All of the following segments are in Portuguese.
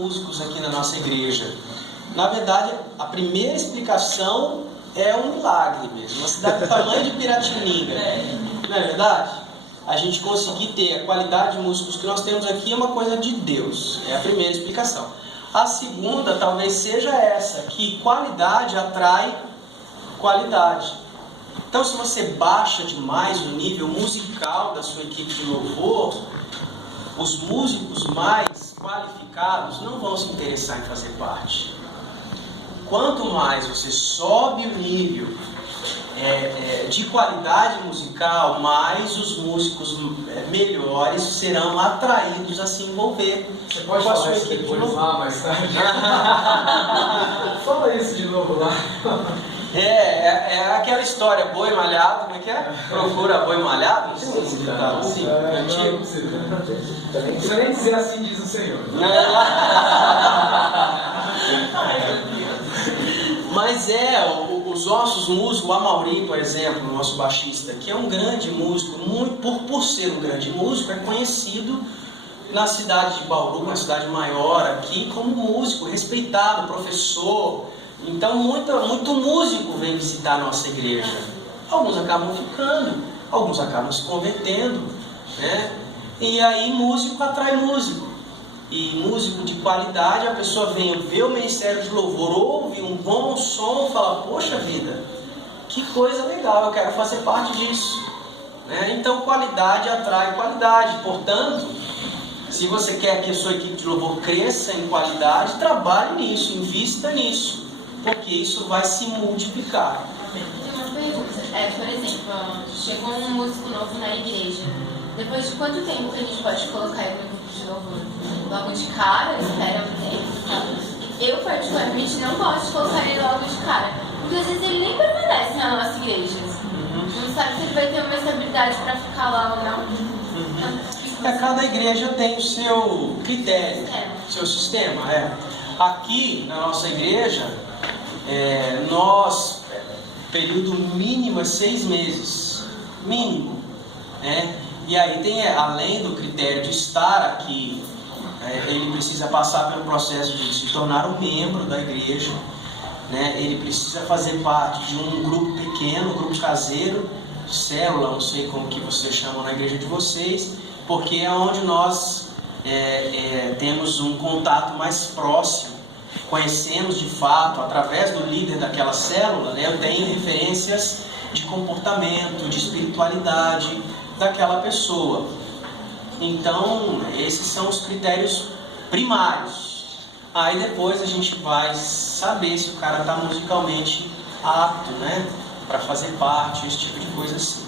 músicos aqui na nossa igreja. Na verdade, a primeira explicação é um milagre mesmo. Uma cidade do tamanho de Piratininga, não é verdade? A gente conseguir ter a qualidade de músicos que nós temos aqui é uma coisa de Deus. É a primeira explicação. A segunda talvez seja essa, que qualidade atrai qualidade. Então, se você baixa demais o nível musical da sua equipe de louvor, os músicos mais qualificados não vão se interessar em fazer parte. Quanto mais você sobe o nível de qualidade musical, mais os músicos melhores serão atraídos a se envolver. Você pode falar isso depois lá mais tarde? Fala isso de novo lá. É aquela história, boi malhado, como é que é? Procura boi malhado? Não sei se tá assim, antigo. Não precisa nem dizer assim, diz o Senhor. Mas os nossos músicos, o Amaury, por exemplo, o nosso baixista, que é um grande músico, por ser um grande músico, é conhecido na cidade de Bauru, uma cidade maior aqui, como músico, respeitado, professor. Então muito músico vem visitar a nossa igreja. Alguns acabam ficando, alguns acabam se convertendo, né? E aí músico atrai músico. E músico de qualidade, a pessoa vem ver o ministério de louvor, ouve um bom som, fala, poxa vida, que coisa legal, eu quero fazer parte disso, né? Então qualidade atrai qualidade. Portanto, se você quer que a sua equipe de louvor cresça em qualidade, trabalhe nisso, invista nisso, porque isso vai se multiplicar. Tem uma pergunta, por exemplo, chegou um músico novo na igreja, depois de quanto tempo que a gente pode colocar ele no grupo de louvor? Logo de cara, espera um tempo, tá? Eu particularmente não gosto de colocar ele logo de cara, porque às vezes ele nem permanece na nossa igreja. Não sabe se ele vai ter uma estabilidade para ficar lá ou não. Cada igreja tem o seu critério, seu sistema. Aqui na nossa igreja, período mínimo é 6 meses, mínimo, né? E aí tem, além do critério de estar aqui, ele precisa passar pelo processo de se tornar um membro da igreja, né? Ele precisa fazer parte de um grupo pequeno, um grupo caseiro, célula, não sei como que vocês chamam na igreja de vocês, porque é onde nós temos um contato mais próximo, conhecemos de fato, através do líder daquela célula, né? Eu tenho referências de comportamento, de espiritualidade daquela pessoa. Então, esses são os critérios primários. Aí depois a gente vai saber se o cara está musicalmente apto, né, para fazer parte, esse tipo de coisa assim.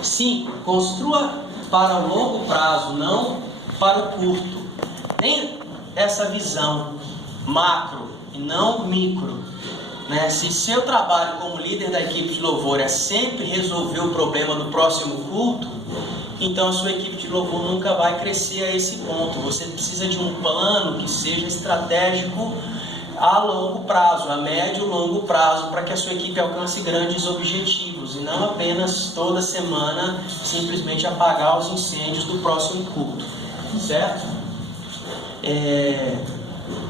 Sim, construa para o longo prazo, não para o curto. Tem essa visão macro e não micro, né? Se seu trabalho como líder da equipe de louvor é sempre resolver o problema do próximo culto, então a sua equipe de louvor nunca vai crescer a esse ponto. Você precisa de um plano que seja estratégico a longo prazo, a médio e longo prazo, para que a sua equipe alcance grandes objetivos e não apenas toda semana simplesmente apagar os incêndios do próximo culto, certo?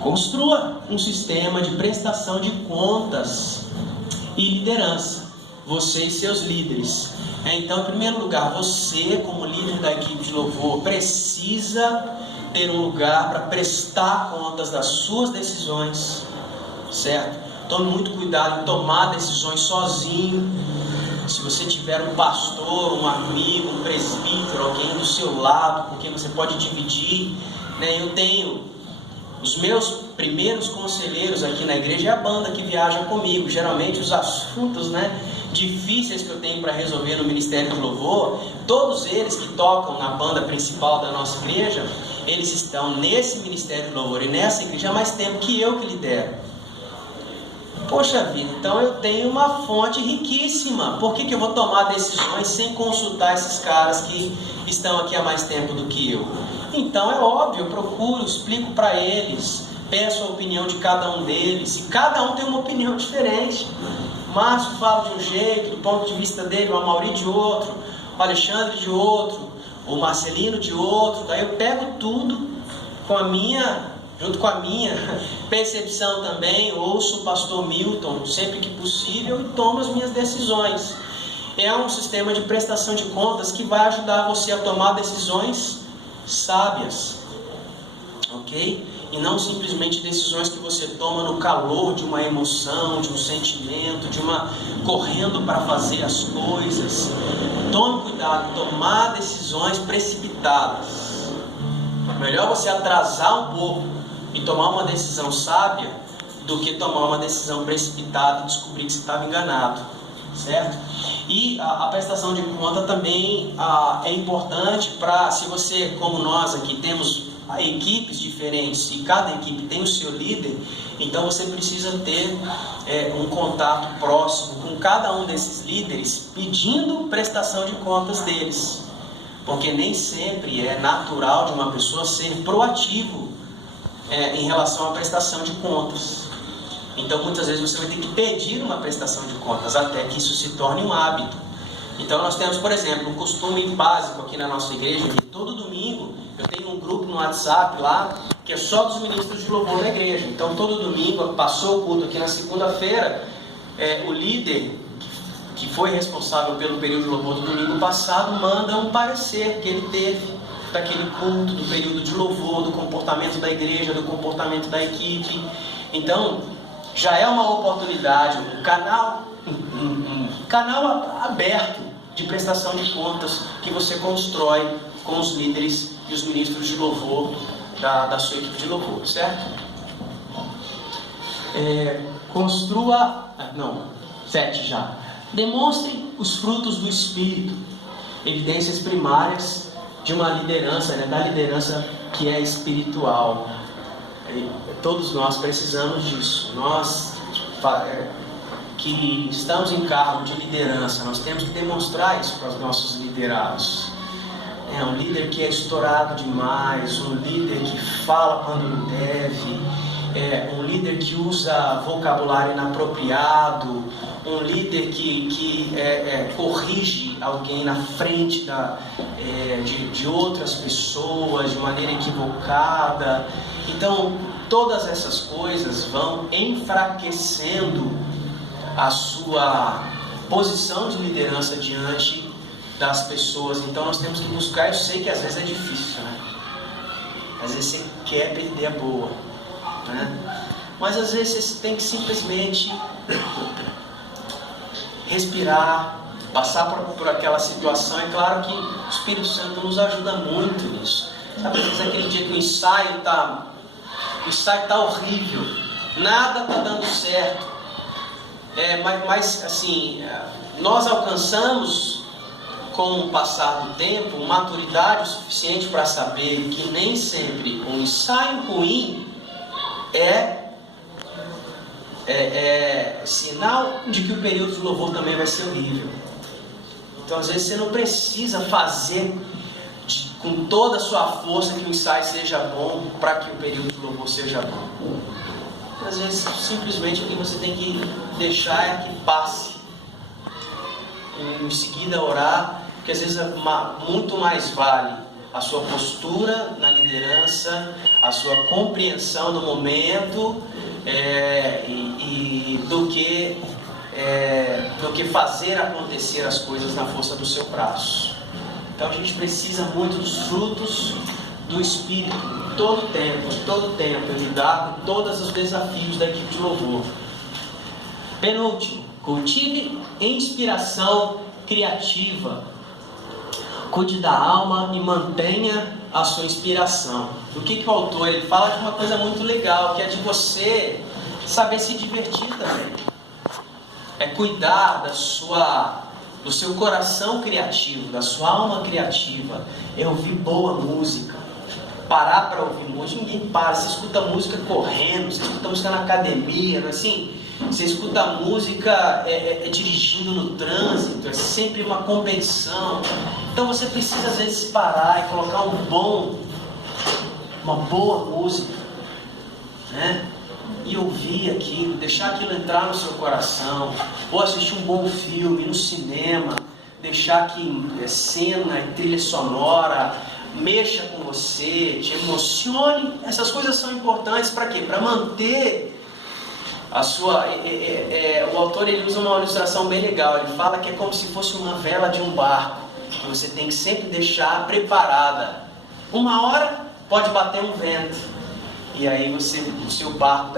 Construa um sistema de prestação de contas e liderança, você e seus líderes. Então, em primeiro lugar, você como líder da equipe de louvor precisa ter um lugar para prestar contas das suas decisões, certo? Tome muito cuidado em tomar decisões sozinho. Se você tiver um pastor, um amigo, um presbítero, alguém do seu lado com quem você pode dividir, né? Eu tenho os meus primeiros conselheiros aqui na igreja, é a banda que viaja comigo. Geralmente os assuntos, né, difíceis que eu tenho para resolver no Ministério do Louvor, todos eles que tocam na banda principal da nossa igreja, eles estão nesse Ministério do Louvor e nessa igreja há mais tempo que eu que lidero. Poxa vida, então eu tenho uma fonte riquíssima. Por que eu vou tomar decisões sem consultar esses caras que estão aqui há mais tempo do que eu? Então é óbvio, eu procuro, explico para eles, peço a opinião de cada um deles, e cada um tem uma opinião diferente. O Márcio fala de um jeito, do ponto de vista dele, o Amaury de outro, o Alexandre de outro, o Marcelino de outro. Daí eu pego tudo junto com a minha percepção também, ouço o pastor Milton sempre que possível e tomo as minhas decisões. É um sistema de prestação de contas que vai ajudar você a tomar decisões sábias, ok? E não simplesmente decisões que você toma no calor de uma emoção, de um sentimento, correndo para fazer as coisas. Tome cuidado, tomar decisões precipitadas. Melhor você atrasar um pouco e tomar uma decisão sábia do que tomar uma decisão precipitada e descobrir que você estava enganado, certo? E a prestação de conta também é importante para, se você, como nós aqui, temos equipes diferentes e cada equipe tem o seu líder, então você precisa ter um contato próximo com cada um desses líderes, pedindo prestação de contas deles, porque nem sempre é natural de uma pessoa ser proativo em relação à prestação de contas. Então muitas vezes você vai ter que pedir uma prestação de contas até que isso se torne um hábito. Então nós temos, por exemplo, um costume básico aqui na nossa igreja, que todo domingo eu tenho um grupo no WhatsApp lá, que é só dos ministros de louvor da igreja. Então todo domingo, passou o culto aqui na segunda-feira, o líder que foi responsável pelo período de louvor do domingo passado manda um parecer que ele teve daquele culto, do período de louvor, do comportamento da igreja, do comportamento da equipe. Então já é uma oportunidade, um canal aberto de prestação de contas que você constrói com os líderes e os ministros de louvor da sua equipe de louvor, certo? Demonstre os frutos do Espírito, evidências primárias de uma liderança, da liderança que é espiritual. Todos nós precisamos disso. Nós que estamos em cargo de liderança, nós temos que demonstrar isso para os nossos liderados. Um líder que é estourado demais, um líder que fala quando não deve, um líder que usa vocabulário inapropriado, um líder que corrige alguém na frente de outras pessoas de maneira equivocada. Então, todas essas coisas vão enfraquecendo a sua posição de liderança diante das pessoas. Então nós temos que buscar. Eu sei que às vezes é difícil, né? Às vezes você quer perder a boa, né? Mas às vezes você tem que simplesmente respirar, passar por aquela situação. É claro que o Espírito Santo nos ajuda muito nisso. Sabe, às vezes aquele dia que o ensaio tá horrível, nada tá dando certo. Mas assim, nós alcançamos com o passar do tempo maturidade o suficiente para saber que nem sempre um ensaio ruim é sinal de que o período de louvor também vai ser horrível. Então às vezes você não precisa fazer com toda a sua força que o ensaio seja bom para que o período de louvor seja bom. Às vezes simplesmente o que você tem que deixar é que passe, em seguida orar, porque às vezes muito mais vale a sua postura na liderança, a sua compreensão no momento, do que fazer acontecer as coisas na força do seu braço. Então a gente precisa muito dos frutos do Espírito, todo tempo, lidar com todos os desafios da equipe de louvor. Penúltimo, cultive inspiração criativa. Cuide da alma e mantenha a sua inspiração. O que o autor ele fala de uma coisa muito legal, que é de você saber se divertir também. É cuidar do seu coração criativo, da sua alma criativa. É ouvir boa música. Parar para ouvir música, ninguém para. Você escuta música correndo, você escuta música na academia, não é assim? Você escuta música dirigindo no trânsito, é sempre uma convenção. Então você precisa às vezes parar e colocar uma boa música, né? E ouvir aquilo, deixar aquilo entrar no seu coração, ou assistir um bom filme no cinema, deixar que cena e trilha sonora mexa com você, te emocione. Essas coisas são importantes para quê? Para manter a sua... o autor ele usa uma ilustração bem legal. Ele fala que é como se fosse uma vela de um barco, que você tem que sempre deixar preparada. Uma hora pode bater um vento, e aí o seu barco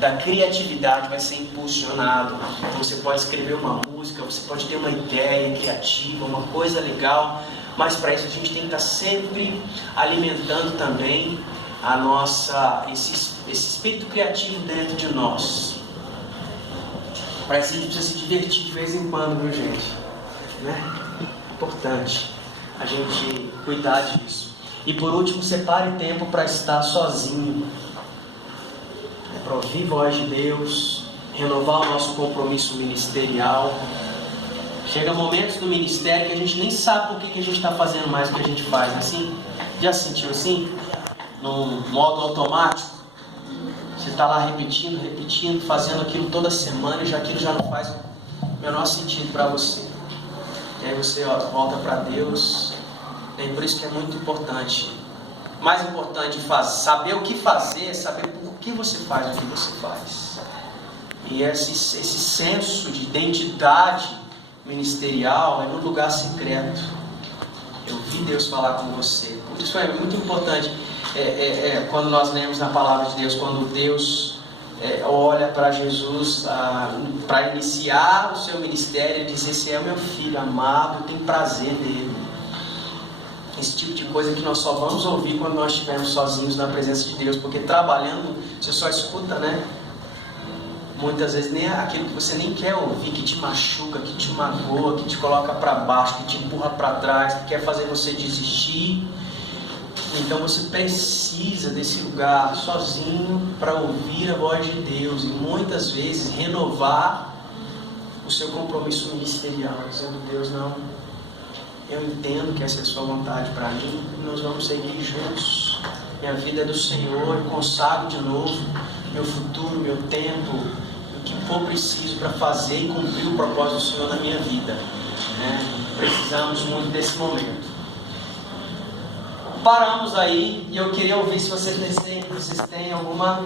da criatividade vai ser impulsionado. Então você pode escrever uma música, você pode ter uma ideia criativa, uma coisa legal, mas para isso a gente tem que estar sempre alimentando também esse espírito criativo dentro de nós. Parece que a gente precisa se divertir de vez em quando, viu, gente? Né? Importante a gente cuidar disso. E por último, separe tempo para estar sozinho, para ouvir a voz de Deus, renovar o nosso compromisso ministerial. Chega momentos do ministério que a gente nem sabe por que a gente está fazendo mais do que a gente faz, assim? Já sentiu assim? No modo automático? Você está lá repetindo, fazendo aquilo toda semana e aquilo já não faz o menor sentido para você. E aí você volta para Deus. É por isso que é muito importante. Mais importante saber o que fazer, saber por que você faz o que você faz. E esse senso de identidade ministerial é no lugar secreto. Eu vi Deus falar com você. Por isso é muito importante quando nós lemos na palavra de Deus, quando Deus olha para Jesus para iniciar o seu ministério e diz: esse é o meu filho amado, eu tenho prazer nele. Esse tipo de coisa que nós só vamos ouvir quando nós estivermos sozinhos na presença de Deus, porque trabalhando você só escuta, né? Muitas vezes nem aquilo que você nem quer ouvir, que te machuca, que te magoa, que te coloca para baixo, que te empurra para trás, que quer fazer você desistir. Então você precisa desse lugar sozinho para ouvir a voz de Deus e muitas vezes renovar o seu compromisso ministerial, dizendo: Deus, não, eu entendo que essa é a sua vontade para mim, e nós vamos seguir juntos. Minha vida é do Senhor, eu consagro de novo meu futuro, meu tempo, o que for preciso para fazer e cumprir o propósito do Senhor na minha vida. Precisamos muito desse momento. Paramos aí e eu queria ouvir se vocês têm alguma